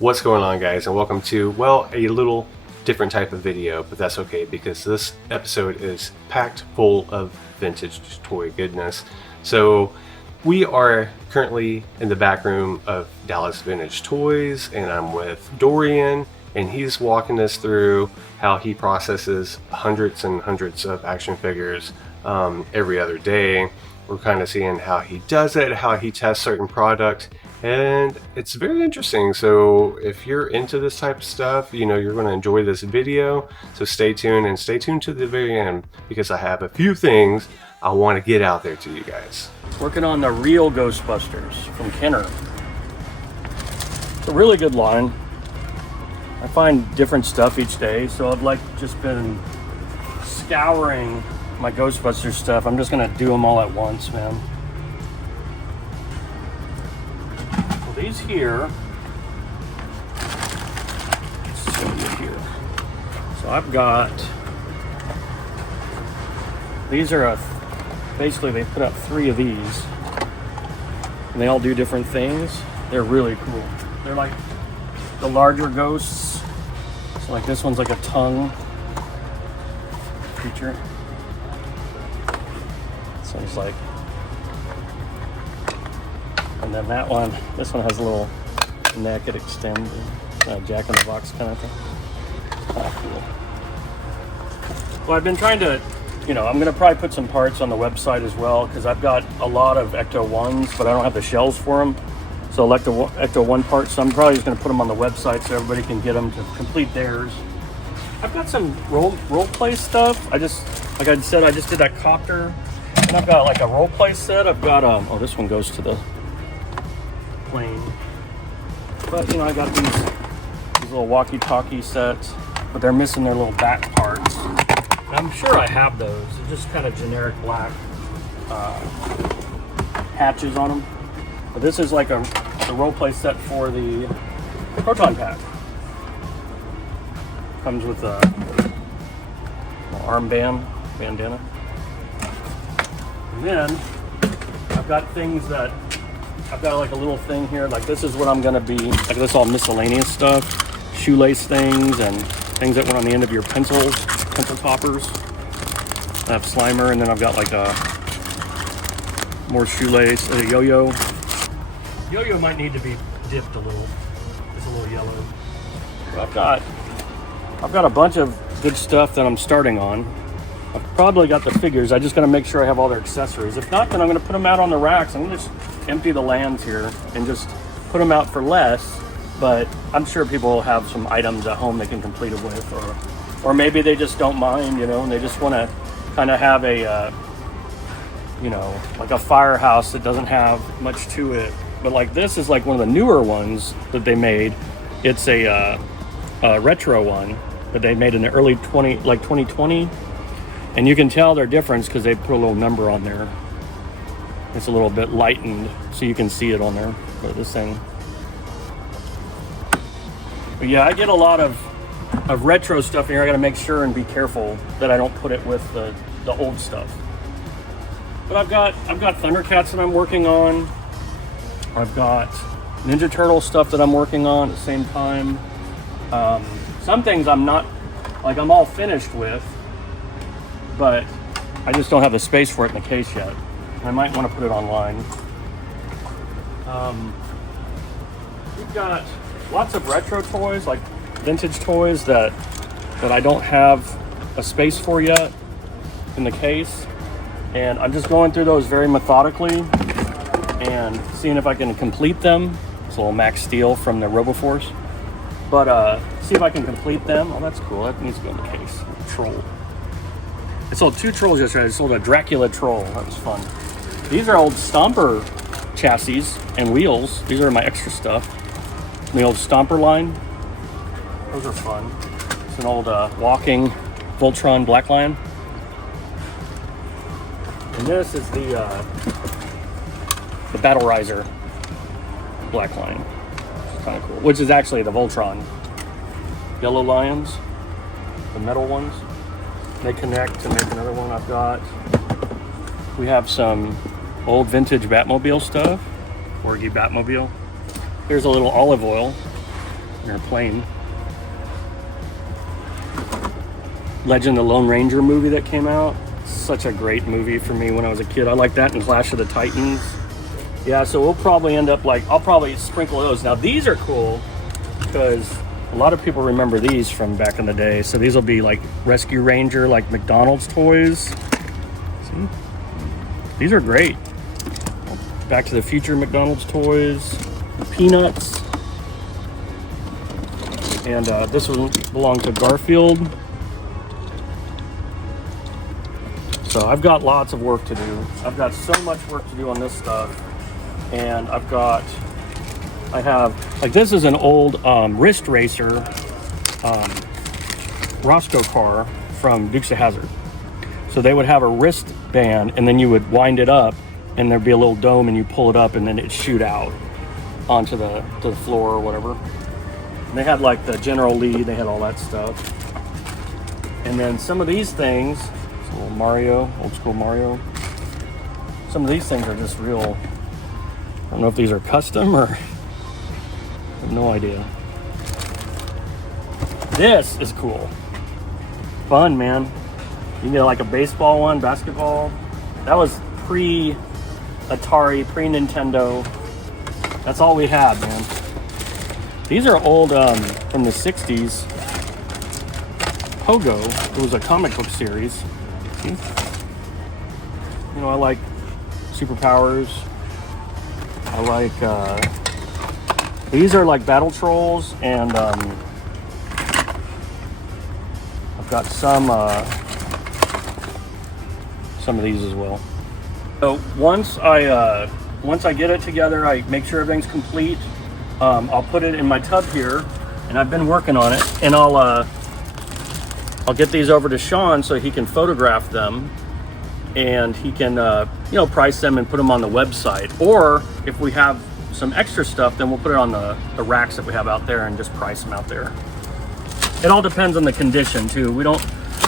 What's going on, guys, and welcome to, well, a little different type of video, but that's okay because this episode is packed full of vintage toy goodness. So we are currently in the back room of Dallas Vintage Toys, and I'm with Dorian, and he's walking us through how he processes hundreds and hundreds of action figures every other day. We're kind of seeing how he does it, how he tests certain products, and it's very interesting. So if you're into this type of stuff, you know, you're going to enjoy this video. So stay tuned, and stay tuned to the very end because I have a few things I want to get out there to you guys. Working on the Real Ghostbusters from Kenner. It's a really good line. I find different stuff each day, so I've just been scouring my Ghostbusters stuff. I'm just gonna do them all at once, man. So these here, let's show you here. So I've got, these are basically they put out 3 of these, and they all do different things. They're really cool. They're like the larger ghosts. So like this one's like a tongue creature. This one's like, and then that one, this one has a little neck it extends, Jack in the Box kind of thing. Kind of cool. Well, I've been trying to, you know, I'm gonna probably put some parts on the website as well because I've got a lot of Ecto 1s, but I don't have the shells for them. So Ecto 1 parts, so I'm probably just gonna put them on the website so everybody can get them to complete theirs. I've got some role play stuff. Like I said, I just did that copter. And I've got like a role play set. I've got oh, this one goes to the plane. But you know, I got these little walkie-talkie sets, but they're missing their little back parts. And I'm sure I have those. They're just kind of generic black hatches on them. But this is like the role play set for the proton pack. Comes with a armband, bandana. And then I've got things that I've got like a little thing here. Like this is what I'm gonna be like. This is all miscellaneous stuff, shoelace things and things that went on the end of your pencil toppers. I have Slimer, and then I've got like more shoelace, a yo-yo. Yo-yo might need to be dipped a little. It's a little yellow. I've got a bunch of good stuff that I'm starting on. I've probably got the figures. I just got to make sure I have all their accessories. If not, then I'm going to put them out on the racks. I'm going to just empty the lands here and just put them out for less. But I'm sure people will have some items at home they can complete it with, or maybe they just don't mind, you know, and they just want to kind of have a, you know, like a firehouse that doesn't have much to it. But like this is like one of the newer ones that they made. It's a retro one that they made in the early 2020. And you can tell their difference because they put a little number on there. It's a little bit lightened so you can see it on there. But this thing. But yeah, I get a lot of retro stuff in here. I got to make sure and be careful that I don't put it with the old stuff. But I've got Thundercats that I'm working on. I've got Ninja Turtle stuff that I'm working on at the same time. Some things I'm all finished with, but I just don't have the space for it in the case yet. I might want to put it online. We've got lots of retro toys, like vintage toys that I don't have a space for yet in the case. And I'm just going through those very methodically and seeing if I can complete them. It's a little Max Steel from the RoboForce. But see if I can complete them. Oh, that's cool. That needs to go in the case. Troll. I sold 2 trolls yesterday. I sold a Dracula troll. That was fun. These are old Stomper chassis and wheels. These are my extra stuff. The old Stomper line. Those are fun. It's an old walking Voltron Black Lion. And this is the Battle Riser Black Lion. Which is kind of cool. Which is actually the Voltron Yellow Lions. The metal ones. They connect to make another one I've got. We have some old vintage Batmobile stuff. Orgy Batmobile. Here's a little olive oil. plane. Legend of the Lone Ranger movie that came out. Such a great movie for me when I was a kid. I like that, and Clash of the Titans. Yeah, so we'll probably end up like, I'll probably sprinkle those. Now these are cool because a lot of people remember these from back in the day. So these will be like Rescue Ranger, like McDonald's toys. See? These are great. Back to the Future McDonald's toys. Peanuts. And this one belonged to Garfield. So I've got lots of work to do. I've got so much work to do on this stuff. And I have, like, this is an old wrist racer Roscoe car from Dukes of Hazzard. So they would have a wristband, and then you would wind it up, and there'd be a little dome, and you pull it up, and then it'd shoot out onto the floor or whatever. And they had like the General Lee, they had all that stuff. And then some of these things, it's a little Mario, old school Mario. Some of these things are just real. I don't know if these are custom or, I have no idea. This is cool. Fun, man. You can get like a baseball one, basketball. That was pre-Atari, pre-Nintendo. That's all we had, man. These are old from the 60s. Pogo. It was a comic book series. See? You know, I like superpowers. I like, these are like battle trolls, and I've got some of these as well. So once I get it together, I make sure everything's complete. I'll put it in my tub here, and I've been working on it, and I'll get these over to Sean so he can photograph them, and he can price them and put them on the website. Or if we have some extra stuff, then we'll put it on the racks that we have out there and just price them out there. It all depends on the condition too. We don't,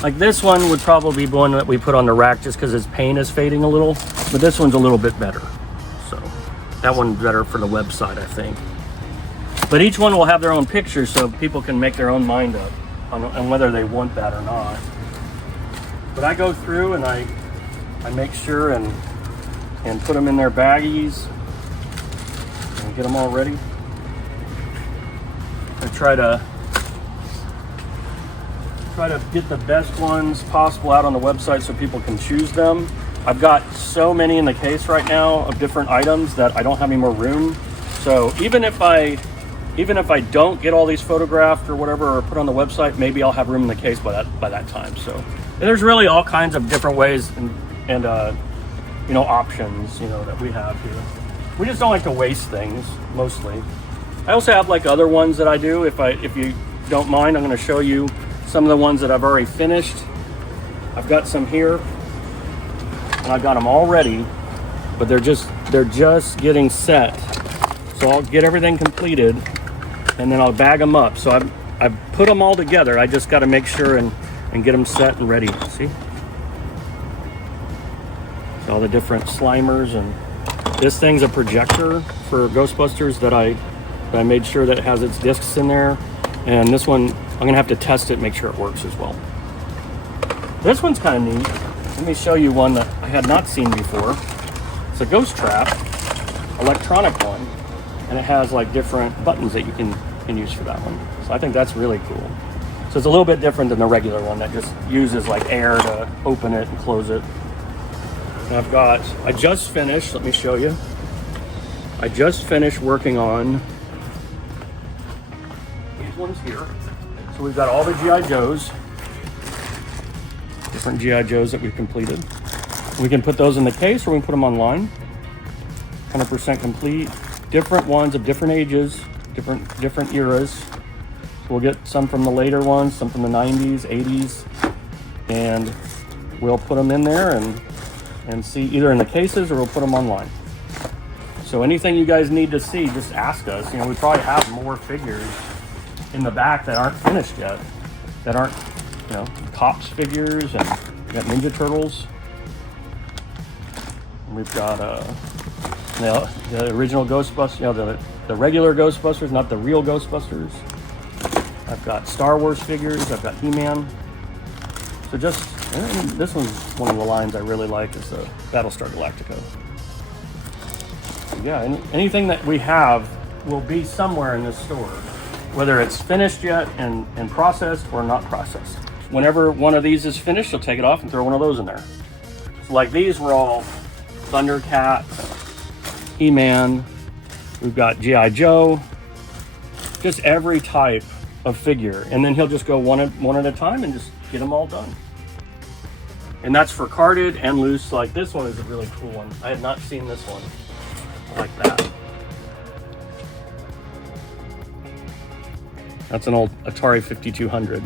like this one would probably be one that we put on the rack just because its paint is fading a little, but this one's a little bit better. So that one's better for the website, I think. But each one will have their own picture so people can make their own mind up on whether they want that or not. But I go through and I make sure and put them in their baggies and get them all ready. I try to get the best ones possible out on the website so people can choose them. I've got so many in the case right now of different items that I don't have any more room. So even if I don't get all these photographed or whatever or put on the website, maybe I'll have room in the case by that time. So there's really all kinds of different ways and options that we have here. We just don't like to waste things mostly. I also have like other ones that I do. If you don't mind, I'm going to show you some of the ones that I've already finished. I've got some here, and I've got them all ready, but they're just getting set. So I'll get everything completed, and then I'll bag them up. So I've put them all together. I just got to make sure and get them set and ready. See? So all the different Slimers, and this thing's a projector for Ghostbusters that I made sure that it has its discs in there. And this one, I'm gonna have to test it, make sure it works as well. This one's kind of neat. Let me show you one that I had not seen before. It's a ghost trap, electronic one, and it has like different buttons that you can use for that one. So I think that's really cool. So it's a little bit different than the regular one that just uses like air to open it and close it. And I just finished, let me show you. I just finished working on these ones here. So we've got all the G.I. Joes, different G.I. Joes that we've completed. We can put those in the case or we can put them online. 100% complete. Different ones of different ages, different eras. So we'll get some from the later ones, some from the 90s, 80s, and we'll put them in there and see either in the cases or we'll put them online. So anything you guys need to see, just ask us. We probably have more figures in the back that aren't finished yet, that aren't, Cops figures, and we got Ninja Turtles. And we've got the original Ghostbusters, the regular Ghostbusters, not the Real Ghostbusters. I've got Star Wars figures. I've got He-Man. So just, this one's one of the lines I really like is the Battlestar Galactica. So yeah, anything that we have will be somewhere in this store, whether it's finished yet and processed or not processed. Whenever one of these is finished, I'll take it off and throw one of those in there. So like these were all Thundercats, He-Man, we've got G.I. Joe, just every type of figure. And then he'll just go one at a time and just get them all done. And that's for carded and loose. Like this one is a really cool one. I had not seen this one like that. That's an old Atari 5200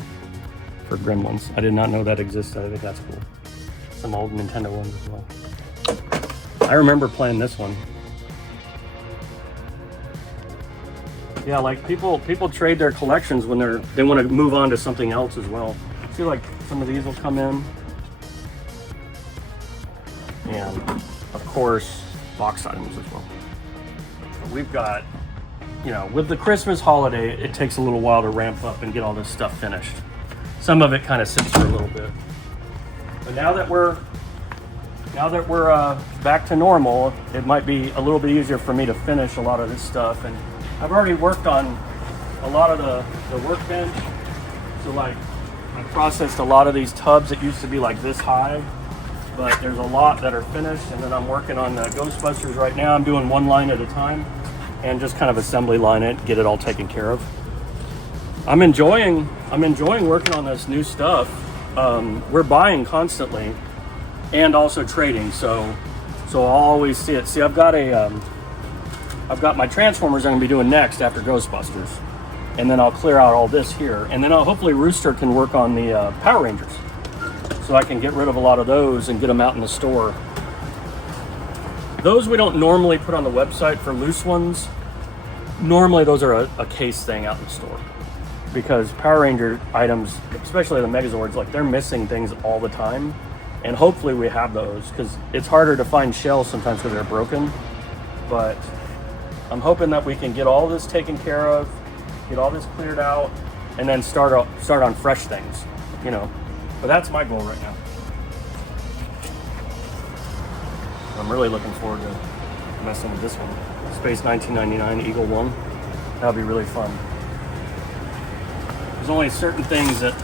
for Gremlins. I did not know that existed. I think that's cool. Some old Nintendo ones as well. I remember playing this one. Yeah, like people trade their collections when they want to move on to something else as well. I feel like some of these will come in. And of course, box items as well. So we've got, you know, with the Christmas holiday, it takes a little while to ramp up and get all this stuff finished. Some of it kind of sits for a little bit. But now that we're back to normal, it might be a little bit easier for me to finish a lot of this stuff. And I've already worked on a lot of the workbench. So like, I processed a lot of these tubs that used to be like this high, but there's a lot that are finished. And then I'm working on the Ghostbusters right now. I'm doing one line at a time and just kind of assembly line it, get it all taken care of. I'm enjoying working on this new stuff. We're buying constantly and also trading, so I'll always see it. See, I've got my Transformers I'm gonna be doing next after Ghostbusters, and then I'll clear out all this here, and then hopefully Rooster can work on the Power Rangers, so I can get rid of a lot of those and get them out in the store. Those we don't normally put on the website for loose ones. Normally those are a case thing out in the store, because Power Ranger items, especially the Megazords, like they're missing things all the time. And hopefully we have those, because it's harder to find shells sometimes because they're broken. But I'm hoping that we can get all this taken care of, get all this cleared out, and then start on fresh things, you know. But that's my goal right now. I'm really looking forward to messing with this one. Space 1999 Eagle 1. That'll be really fun. There's only certain things that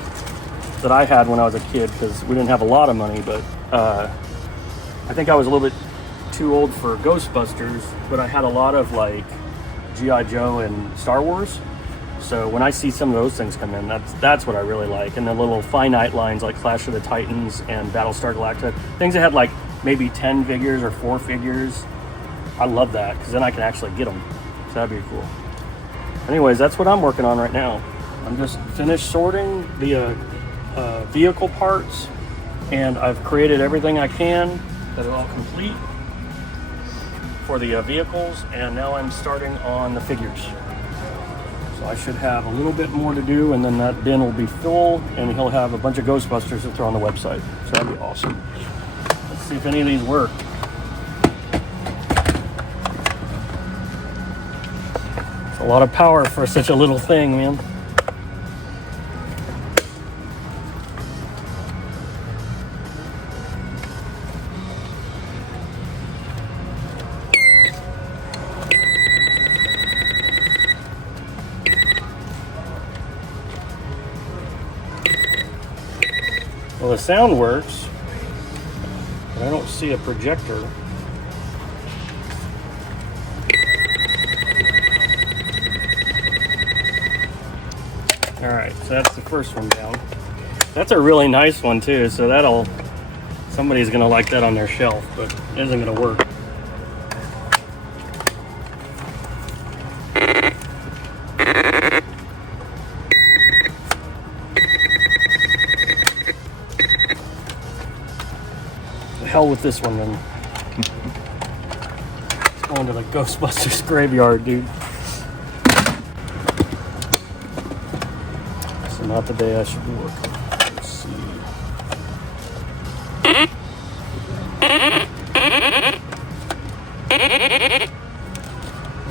I had when I was a kid, because we didn't have a lot of money, but I think I was a little bit too old for Ghostbusters, but I had a lot of like G.I. Joe and Star Wars. So when I see some of those things come in, that's what I really like. And the little finite lines like Clash of the Titans and Battlestar Galactica, things that had like maybe 10 figures or 4 figures. I love that, because then I can actually get them. So that'd be cool. Anyways, that's what I'm working on right now. I'm just finished sorting the vehicle parts, and I've created everything I can that are all complete for the vehicles, and now I'm starting on the figures. So I should have a little bit more to do, and then that bin will be full, and he'll have a bunch of Ghostbusters to throw on the website. So that'd be awesome. Let's see if any of these work. It's a lot of power for such a little thing, man. Well, the sound works, but I don't see a projector. All right, so that's the first one down. That's a really nice one too, so somebody's gonna like that on their shelf, but it isn't gonna work. Hell with this one then. It's going to the Ghostbusters graveyard, dude. So not the day I should be working. Let's see. I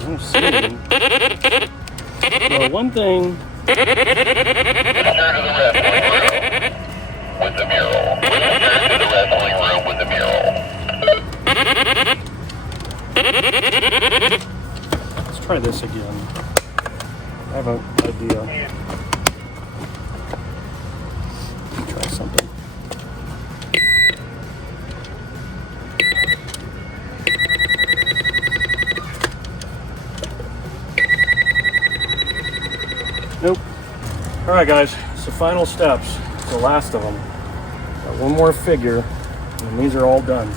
don't see anything. Well, one thing With the mural. To the wrestling room with the mural. Let's try this again. I have an idea. Try something. Nope. All right, guys. It's the final steps. It's the last of them. Got one more figure, and these are all done.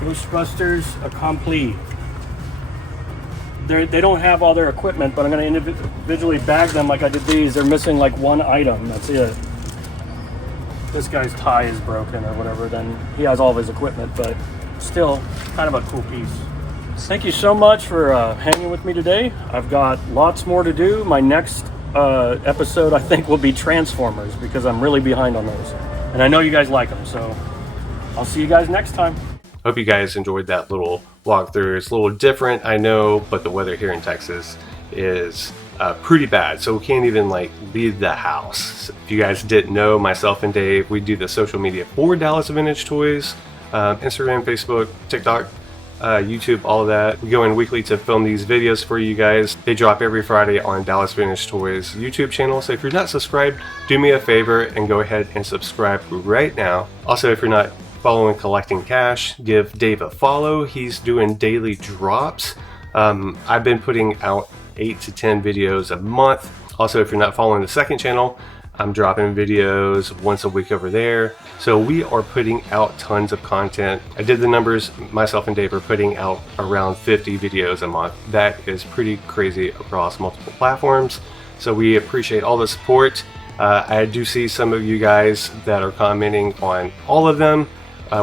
Ghostbusters accompli. They don't have all their equipment, but I'm going to individually bag them like I did these. They're missing like one item. That's it. This guy's tie is broken or whatever. Then he has all of his equipment, but still kind of a cool piece. Thank you so much for hanging with me today. I've got lots more to do. My next episode, I think, will be Transformers because I'm really behind on those. And I know you guys like them, so I'll see you guys next time. Hope you guys enjoyed that little walkthrough. It's a little different, I know, but the weather here in Texas is pretty bad, so we can't even like leave the house. If you guys didn't know, myself and Dave, we do the social media for Dallas Vintage Toys, Instagram, Facebook, TikTok, YouTube, all of that. We go in weekly to film these videos for you guys. They drop every Friday on Dallas Vintage Toys YouTube channel, so if you're not subscribed, do me a favor and go ahead and subscribe right now. Also, if you're not following Collecting Cash, give Dave a follow. He's doing daily drops. I've been putting out 8 to 10 videos a month. Also, if you're not following the second channel, I'm dropping videos once a week over there. So we are putting out tons of content. I did the numbers, myself and Dave are putting out around 50 videos a month. That is pretty crazy across multiple platforms. So we appreciate all the support. I do see some of you guys that are commenting on all of them.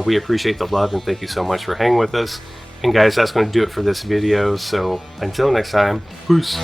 We appreciate the love and thank you so much for hanging with us. And guys, that's going to do it for this video. So until next time, peace.